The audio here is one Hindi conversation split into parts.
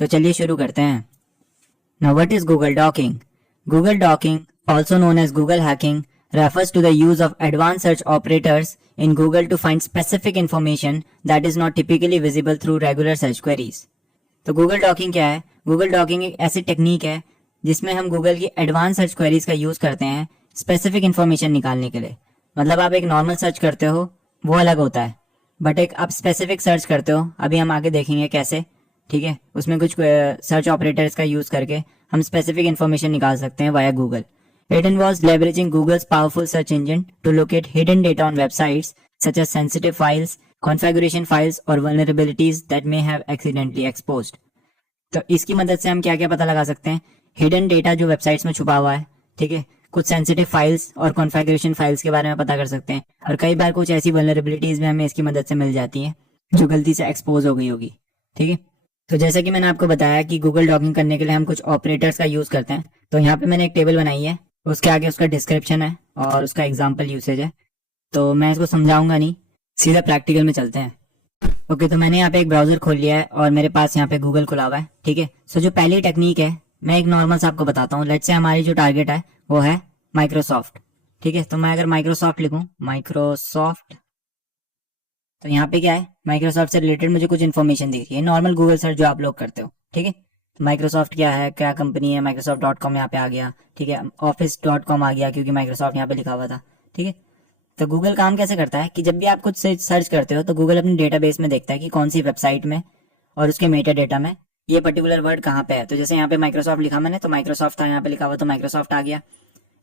तो चलिए शुरू करते हैं। Now what is Google Docking? Google Docking, also known as Google Hacking, refers to the use of advanced search operators in Google to find specific information that is not typically visible through regular search queries. तो Google Docking क्या है? Google Docking एक ऐसी टेक्निक है जिसमें हम Google की एडवांस सर्च क्वेरीज का यूज करते हैं स्पेसिफिक इन्फॉर्मेशन निकालने के लिए। मतलब आप एक नॉर्मल सर्च करते हो वो अलग होता है, बट एक आप स्पेसिफिक सर्च करते हो, अभी हम आगे देखेंगे कैसे। ठीक है, उसमें कुछ सर्च ऑपरेटर्स का यूज करके हम स्पेसिफिक इन्फॉर्मेशन निकाल सकते हैं via Google. It involves leveraging Google's powerful search engine to locate hidden data on websites such as sensitive files, configuration files और vulnerabilities that may have accidentally exposed. तो इसकी मदद से हम क्या क्या पता लगा सकते हैं? हिडन डेटा जो वेबसाइट्स में छुपा हुआ है, ठीक है, कुछ सेंसिटिव फाइल्स और कॉन्फ़िगरेशन फाइल्स के बारे में पता कर सकते हैं, और कई बार कुछ ऐसी वल्नरेबिलिटीज भी हमें इसकी मदद से मिल जाती हैं जो गलती से एक्सपोज हो गई होगी। ठीक है, तो जैसे कि मैंने आपको बताया कि गूगल डॉकिंग करने के लिए हम कुछ ऑपरेटर्स का यूज करते हैं। तो यहाँ पे मैंने एक टेबल बनाई है, उसके आगे उसका डिस्क्रिप्शन है और उसका एग्जाम्पल यूसेज है। तो मैं इसको समझाऊंगा नहीं, सीधा प्रैक्टिकल में चलते हैं। ओके, तो मैंने यहाँ पे एक ब्राउजर खोल लिया है और मेरे पास यहाँ पे गूगल खुला हुआ है। ठीक है, सो जो पहली टेक्निक है मैं एक नॉर्मल सा आपको बताता हूँ। लेट्स से हमारी जो टारगेट है वो है माइक्रोसॉफ्ट। ठीक है, तो मैं अगर माइक्रोसॉफ्ट लिखूं, माइक्रोसॉफ्ट, तो यहाँ पे क्या है, माइक्रोसॉफ्ट से रिलेटेड मुझे कुछ इन्फॉर्मेशन दिख रही है, नॉर्मल गूगल सर्च जो आप लोग करते हो। ठीक है, तो माइक्रोसॉफ्ट क्या है, क्या कंपनी है, माइक्रोसॉफ्ट.com यहाँ पे आ गया। ठीक है, office.com आ गया क्योंकि माइक्रोसॉफ्ट यहाँ पे लिखा हुआ था। ठीक है, तो गूगल काम कैसे करता है कि जब भी आप कुछ सर्च करते हो तो गूगल अपने डेटाबेस में देखता है कि कौन सी वेबसाइट में और उसके मेटा डेटा में ये पर्टिकुलर वर्ड कहाँ पे है। तो जैसे यहाँ पे माइक्रोसॉफ्ट लिखा मैंने, तो माइक्रोसॉफ्ट था यहाँ पे लिखा हुआ, तो माइक्रोसॉफ्ट आ गया।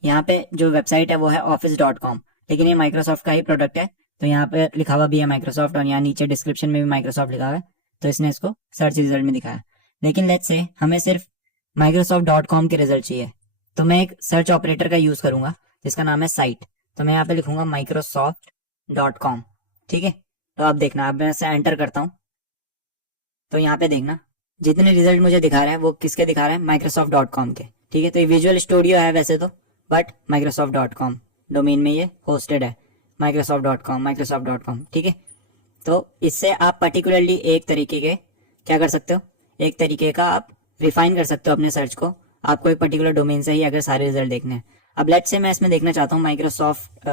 यहाँ पे जो वेबसाइट है वो है office.com, लेकिन ये माइक्रोसॉफ्ट का ही प्रोडक्ट है, तो यहाँ पे लिखा हुआ भी है माइक्रोसॉफ्ट और यहाँ नीचे डिस्क्रिप्शन में भी माइक्रोसॉफ्ट लिखा हुआ है, तो इसने इसको सर्च रिजल्ट में दिखाया। लेकिन लेट्स से हमें सिर्फ माइक्रोसॉफ्ट.com के रिजल्ट चाहिए, तो मैं एक सर्च ऑपरेटर का यूज करूंगा जिसका नाम है साइट। तो मैं यहाँ पे लिखूंगा माइक्रोसॉफ्ट.com। ठीक है, तो आप देखना, अब मैं इसे एंटर करता हूँ तो यहाँ पे देखना जितने रिजल्ट मुझे दिखा रहा है वो किसके दिखा रहा है, माइक्रोसॉफ्ट.com के। ठीक है, तो ये विजुअल स्टूडियो है वैसे तो, बट माइक्रोसॉफ्ट.com डोमेन में ये होस्टेड है, माइक्रोसॉफ्ट.com। ठीक है, तो इससे आप पर्टिकुलरली एक तरीके के क्या कर सकते हो, एक तरीके का आप रिफाइन कर सकते हो अपने सर्च को। आपको एक पर्टिकुलर डोमेन से ही अगर सारे रिजल्ट देखने हैं। अब लेट्स से मैं इसमें देखना चाहता हूँ माइक्रोसॉफ्ट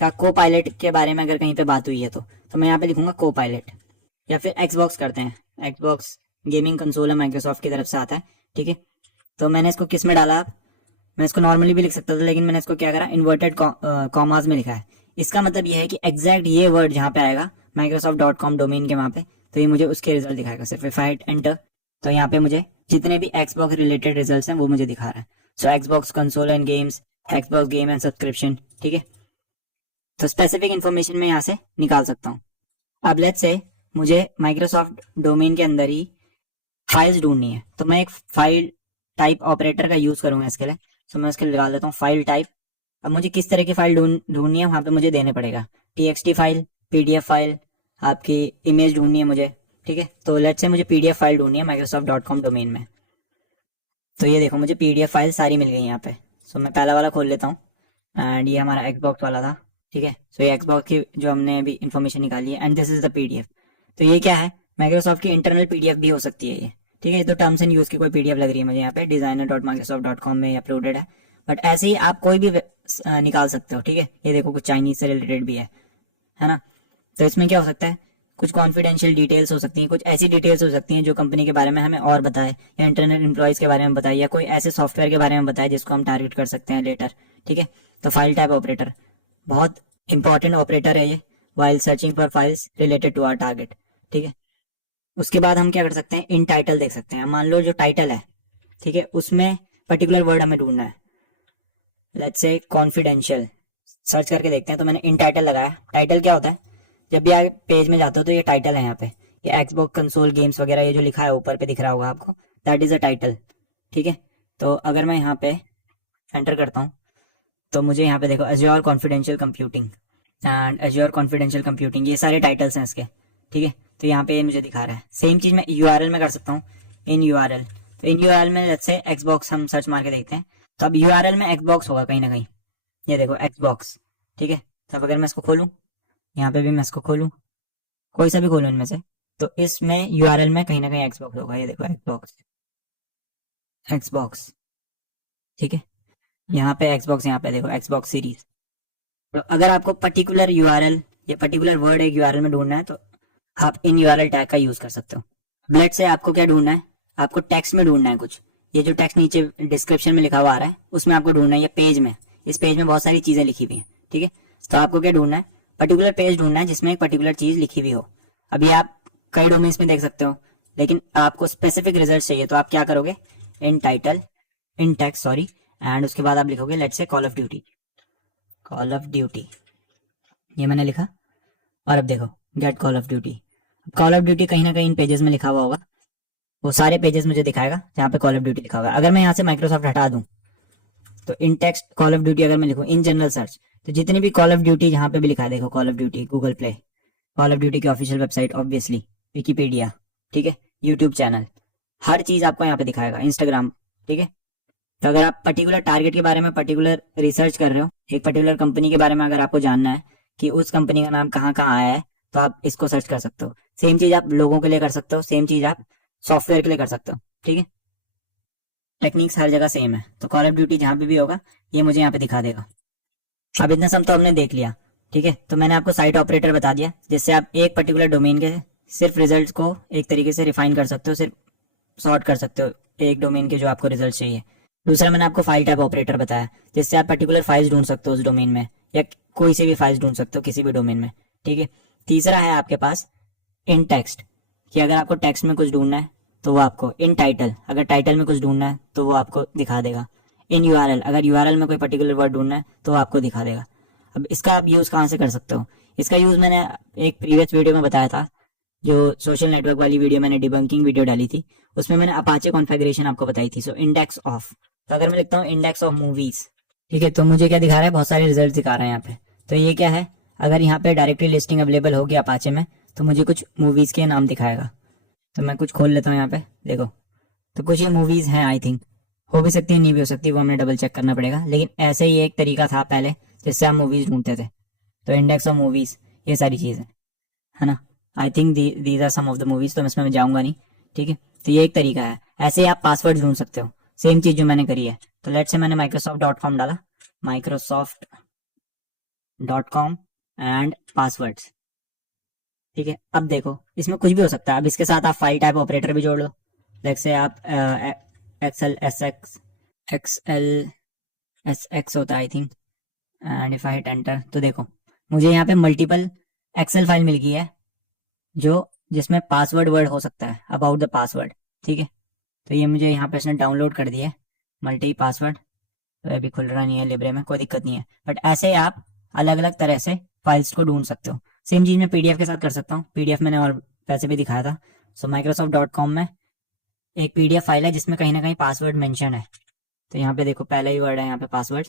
का को पायलट के बारे में अगर कहीं पे बात हुई है तो मैं यहाँ पे लिखूंगा को पायलट, या फिर एक्सबॉक्स करते हैं, एक्सबॉक्स गेमिंग कंसोल है, माइक्रोसॉफ्ट की तरफ से आता है। ठीक है, तो मैंने इसको किस में डाला, मैं इसको नॉर्मली भी लिख सकता था, लेकिन मैंने इसको क्या करा, इन्वर्टेड कॉमास में लिखा है। इसका मतलब ये है कि एग्जैक्ट ये वर्ड जहाँ पे आएगा माइक्रोसॉफ्ट.com डोमेन के वहाँ पे, तो ये मुझे उसके रिजल्ट दिखाएगा। सिर्फ इफ आई हिट एंटर तो यहाँ पे मुझे जितने भी एक्सबॉक्स रिलेटेड रिजल्ट्स हैं वो मुझे दिखा रहा है। So Xbox console and games, Xbox game and subscription. ठीक है, तो स्पेसिफिक इन्फॉर्मेशन मैं यहाँ से निकाल सकता हूँ। अब लेट्स से मुझे माइक्रोसॉफ्ट डोमेन के अंदर ही फाइल्स ढूंढनी है, तो मैं एक फाइल टाइप ऑपरेटर का यूज करूंगा इसके लिए। तो मैं उसके लिए लगा लेता हूँ फाइल टाइप। अब मुझे किस तरह की फाइल ढूंढनी है वहां पे मुझे देने पड़ेगा, TXT फाइल, PDF फाइल, आपकी इमेज ढूंढनी है मुझे। ठीक है, तो लेट्स से मुझे PDF फाइल ढूंढनी है माइक्रोसॉफ्ट.com डोमेन में। तो ये देखो मुझे PDF फाइल सारी मिल गई यहाँ पे। सो मैं पहला वाला खोल लेता हूँ, एंड ये हमारा एक्सबॉक्स वाला था। ठीक है, सो ये एक्सबॉक्स की जो हमने अभी इन्फॉर्मेशन निकाली है, and this is the PDF। तो ये क्या है, माइक्रोसॉफ्ट की इंटरनल PDF भी हो सकती है ये। ठीक है, तो टर्म्स एंड यूज की कोई PDF लग रही है मुझे यहाँ पे, designer.microsoft.com में अपलोडेड है, बट ऐसे ही आप कोई भी निकाल सकते हो। ठीक है, ये देखो कुछ चाइनीज से रिलेटेड भी है ना। तो इसमें क्या हो सकता है, कुछ कॉन्फिडेंशियल डिटेल्स हो सकती हैं, कुछ ऐसी डिटेल्स हो सकती हैं जो कंपनी के बारे में हमें और बताए, या इंटरनल एम्प्लॉयज के बारे में बताए, या कोई ऐसे सॉफ्टवेयर के बारे में बताए जिसको हम टारगेट कर सकते हैं लेटर। ठीक है, तो फाइल टाइप ऑपरेटर बहुत इंपॉर्टेंट ऑपरेटर है ये while searching for files related to our target. ठीक है, उसके बाद हम क्या कर सकते हैं, इन टाइटल देख सकते हैं। मान लो जो टाइटल है, ठीक है, उसमें पर्टिकुलर वर्ड हमें ढूंढना है, लेट्स से कॉन्फिडेंशियल, सर्च करके देखते हैं। तो मैंने इन टाइटल लगाया। टाइटल क्या होता है, जब भी आप पेज में जाते हो तो ये टाइटल है यहाँ पे, ये एक्सबॉक्स कंसोल गेम्स वगैरह ये जो लिखा है ऊपर पे दिख रहा होगा आपको, दैट इज अ टाइटल। ठीक है, तो अगर मैं यहाँ पे एंटर करता हूँ तो मुझे यहाँ पे देखो azure confidential computing and azure confidential computing, ये सारे टाइटल्स हैं इसके। ठीक है, तो यहाँ पे ये मुझे दिखा रहा है। सेम चीज मैं URL में कर सकता हूँ, इन URL। तो इन URL में लेट्स से एक्सबॉक्स हम सर्च मार के देखते हैं, तो अब URL में एक्सबॉक्स होगा कहीं ना कहीं, ये देखो एक्सबॉक्स। ठीक है, तो अब अगर मैं इसको खोलूँ, यहाँ पे भी मैं इसको खोलूँ, कोई सा भी खोलूँ इनमें से, तो इसमें यूआरएल में कहीं ना कहीं एक्सबॉक्स होगा, ये देखो एक्सबॉक्स, एक्सबॉक्स, ठीक है, यहाँ पे एक्सबॉक्स, यहाँ पे देखो एक्सबॉक्स सीरीज। तो अगर आपको पर्टिकुलर यूआरएल या पर्टिकुलर वर्ड एक यूआरएल में ढूंढना है तो आप इन यूआरएल टैग का यूज कर सकते हो। ब्लेड से आपको क्या ढूंढना है, आपको टेक्स्ट में ढूंढना है कुछ, ये जो टेक्स्ट नीचे डिस्क्रिप्शन में लिखा हुआ आ रहा है उसमें आपको ढूंढना है, या पेज में, इस पेज में बहुत सारी चीजें लिखी हुई है, ठीक है। तो आपको क्या ढूंढना है, पर्टिकुलर पेज ढूंढना है जिसमें एक पर्टिकुलर चीज लिखी हुई हो। अभी आप कई डोमेन्स में देख सकते हो, लेकिन आपको स्पेसिफिक रिजल्ट चाहिए तो आप क्या करोगे, in title, in text sorry, and उसके बाद आप लिखोगे let's say Call of Duty, Call of Duty, ये मैंने लिखा, और अब देखो get Call of Duty. Call of Duty कहीं ना कहीं इन पेजेस में लिखा हुआ होगा, वो सारे पेजेस मुझे दिखाएगा जहाँ पे कॉल ऑफ ड्यूटी लिखा हुआ है। अगर मैं यहाँ से माइक्रोसॉफ्ट हटा दूं तो इन टेक्स्ट कॉल ऑफ ड्यूटी अगर मैं लिखूं इन जनरल सर्च, तो जितनी भी कॉल ऑफ ड्यूटी यहाँ पे भी लिखा है, देखो call of duty, Google play, call of duty की ऑफिशियल वेबसाइट ऑब्वियसली, विकीपीडिया, ठीक है, यूट्यूब चैनल, हर चीज आपको यहाँ पे दिखाएगा, इंस्टाग्राम, ठीक है। तो अगर आप पर्टिकुलर टारगेट के बारे में पर्टिकुलर रिसर्च कर रहे हो, एक पर्टिकुलर कंपनी के बारे में अगर आपको जानना है कि उस कंपनी का नाम कहाँ कहाँ आया है, तो आप इसको सर्च कर सकते हो। सेम चीज आप लोगों के लिए कर सकते हो, सेम चीज आप सॉफ्टवेयर के लिए कर सकते हो, ठीक है। टेक्निक्स हर जगह सेम है, तो कॉल ऑफ ड्यूटी जहाँ पे भी होगा ये मुझे यहाँ पे दिखा देगा। अब इतना सब तो हमने देख लिया, ठीक है। तो मैंने आपको साइट ऑपरेटर बता दिया, जिससे आप एक पर्टिकुलर डोमेन के सिर्फ रिजल्ट को एक तरीके से रिफाइन कर सकते हो, सिर्फ सॉर्ट कर सकते हो एक डोमेन के जो आपको रिजल्ट चाहिए। दूसरा मैंने आपको फाइल टाइप ऑपरेटर बताया, जिससे आप पर्टिकुलर फाइल्स ढूंढ सकते हो उस डोमेन में, या कोई से भी फाइल्स ढूंढ सकते हो किसी भी डोमेन में, ठीक है। तीसरा है आपके पास इन टेक्स्ट, कि अगर आपको टेक्स्ट में कुछ ढूंढना है तो वो आपको, इन टाइटल, अगर टाइटल में कुछ ढूंढना है तो वो आपको दिखा देगा। इन यूआरएल, अगर यूआरएल में कोई पर्टिकुलर वर्ड ढूंढना है तो वो आपको दिखा देगा। अब इसका आप यूज कहाँ से कर सकते हो, इसका यूज मैंने एक प्रीवियस वीडियो में बताया था, जो सोशल नेटवर्क वाली वीडियो मैंने डिबंकिंग वीडियो डाली थी, उसमें मैंने अपाचे कॉन्फ़िगरेशन आपको बताई थी। सो इंडेक्स ऑफ, तो अगर मैं लिखता हूँ इंडेक्स ऑफ मूवीज, ठीक है, तो मुझे क्या दिखा रहा है, बहुत सारे रिजल्ट दिखा रहा है यहाँ पे। तो ये क्या है, अगर यहाँ पे डायरेक्टरी लिस्टिंग अवेलेबल होगी अपाचे में तो मुझे कुछ मूवीज के नाम दिखाएगा। तो मैं कुछ खोल लेता हूँ यहाँ पे, देखो, तो कुछ ये मूवीज हैं, आई थिंक हो भी सकती है नहीं भी हो सकती, वो हमें डबल चेक करना पड़ेगा, लेकिन ऐसे ही एक तरीका था पहले जिससे हम मूवीज ढूंढते थे। तो इंडेक्स ऑफ मूवीज, ये सारी चीजें है ना, I think these are some of the movies, तो मैं इसमें जाऊंगा नहीं, ठीक है। तो ये एक तरीका है, ऐसे ही आप पासवर्ड ढूंढ सकते हो, सेम चीज जो मैंने करी है। तो लेट से मैंने microsoft.com डाला, microsoft.com एंड पासवर्ड्स, ठीक है। अब देखो इसमें कुछ भी हो सकता है, अब इसके साथ आप फाइल टाइप ऑपरेटर भी जोड़ लो, जैसे से आप एक्सएल होता है I think, and if I hit enter तो देखो मुझे यहाँ पे मल्टीपल एक्सेल फाइल मिल गई है जो जिसमें पासवर्ड वर्ड हो सकता है, अबाउट द पासवर्ड, ठीक है। तो ये मुझे यहाँ पे इसने डाउनलोड कर दिया है, मल्टी पासवर्ड, तो अभी खुल रहा नहीं है लिब्रे में, कोई दिक्कत नहीं है। बट ऐसे आप अलग अलग तरह से फाइल्स को ढूंढ सकते हो। सेम चीज मैं पीडीएफ के साथ कर सकता हूँ, पीडीएफ मैंने और पैसे भी दिखाया था। सो microsoft.com में एक पीडीएफ फाइल है जिसमें कहीं ना कहीं पासवर्ड मेंशन है, तो यहाँ पे देखो पहला ही वर्ड है यहाँ पे पासवर्ड।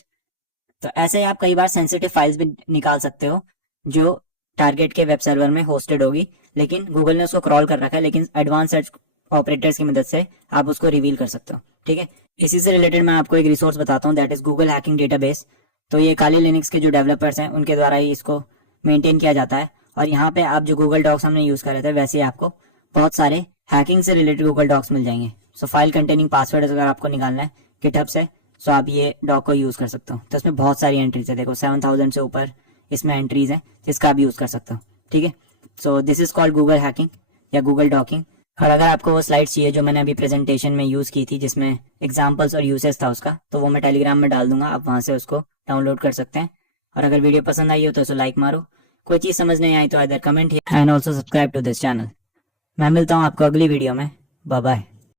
तो ऐसे आप कई बार सेंसिटिव फाइल्स भी निकाल सकते हो जो टारगेट के वेब सर्वर में होस्टेड होगी, लेकिन गूगल ने उसको क्रॉल कर रखा है, लेकिन एडवांस सर्च ऑपरेटर्स की मदद से आप उसको रिवील कर सकते हो, ठीक है। इसी से रिलेटेड मैं आपको एक रिसोर्स बताता हूँ, that is Google hacking database. तो ये काली लिनक्स के जो डेवलपर्स हैं उनके द्वारा ही इसको मेंटेन किया जाता है, और यहाँ पे आप जो गूगल डॉक्स हमने यूज कर रहे थे वैसे ही आपको बहुत सारे हैकिंग से रिलेटेड गूगल डॉक्स मिल जाएंगे। सो फाइल कंटेनिंग पासवर्ड अगर आपको निकालना है गिटहब से, सो आप ये डॉक को यूज कर सकते हो। तो इसमें बहुत सारी एंट्रीज है, देखो 7000 से ऊपर इसमें एंट्रीज है जिसका आप यूज कर सकते हो, ठीक है। So this is called Google hacking या गूगल डॉकिंग। और अगर आपको वो स्लाइड्स चाहिए जो मैंने अभी प्रेजेंटेशन में यूज की थी जिसमें एग्जांपल्स और यूसेस था उसका, तो वो मैं टेलीग्राम में डाल दूंगा, आप वहां से उसको डाउनलोड कर सकते हैं। और अगर वीडियो पसंद आई हो तो उसे लाइक मारो, कोई चीज समझ नहीं आई तो either comment and also subscribe to this channel. मैं मिलता हूँ आपको अगली वीडियो में, बाय बाय।